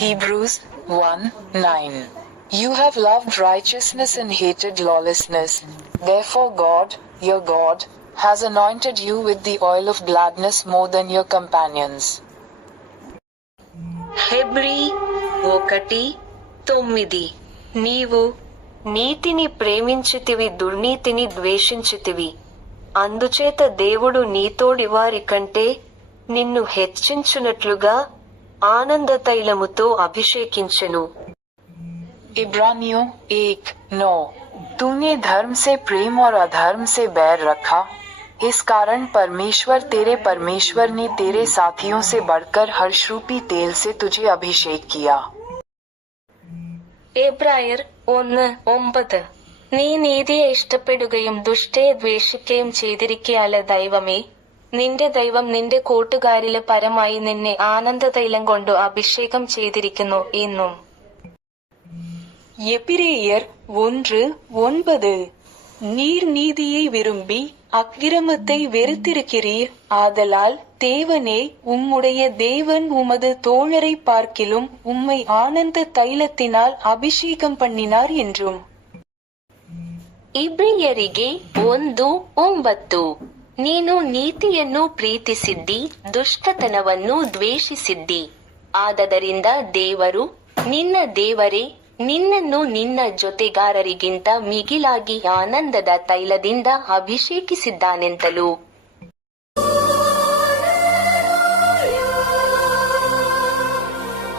Hebrews 1:9. You have loved righteousness and hated lawlessness. Therefore God, your God, has anointed you with the oil of gladness more than your companions. Hebrew 1:9. నీవు నీతిని ప్రేమించితివి, దుర్నీతిని ద్వేషించితివి. అందుచేత దేవుడు నీతోడి వారి కంటే నిన్ను హెచ్చించునట్లుగా ఆనంద తైలముతో అభిషేకించెను. इब्रानियों 1:9. तूने धर्म से प्रेम और अधर्म से बैर रखा, इस कारण परमेश्वर ने तेरे साथियों से बढ़कर हर्षरूपी तेल से तुझे अभिषेक किया. എബ്രായർ 1:9. നീ നീതിയെ ഇഷ്ടപ്പെടുകയും ദുഷ്ടയെ ദ്വേഷിക്കുകയും ചെയ്തിരിക്കയാൽ ദൈവമേ, നിന്റെ ദൈവം നിന്റെ കൂട്ടുകാരില് പരമായി നിന്നെ ആനന്ദതൈലം കൊണ്ടു അഭിഷേകം ചെയ്തിരിക്കുന്നു എന്നും. எபிரேயர் 1:9. நீர் நீதியை விரும்பி அக்கிரமத்தை வெறுத்திருக்கிறீர், ஆதலால் தேவனே, உம்முடைய தேவன் உமது தோழரை பார்க்கிலும் உம்மை ஆனந்த தைலத்தினால் அபிஷேகம் பண்ணினார் என்றும். ಇಬ್ರಿಯರಿಗೆ 1:9. ನೀನು ನೀತಿಯನ್ನು ಪ್ರೀತಿಸಿದ್ದಿ, ದುಷ್ಟತನವನ್ನು ದ್ವೇಷಿಸಿದ್ದಿ. ಆದದರಿಂದ ದೇವರು, ನಿನ್ನ ದೇವರೇ, ನಿನ್ನನ್ನು ನಿನ್ನ ಜೊತೆಗಾರರಿಗಿಂತ ಮಿಗಿಲಾಗಿ ಆನಂದದ ತೈಲದಿಂದ ಅಭಿಷೇಕಿಸಿದ್ದಾನೆಂತಲೂ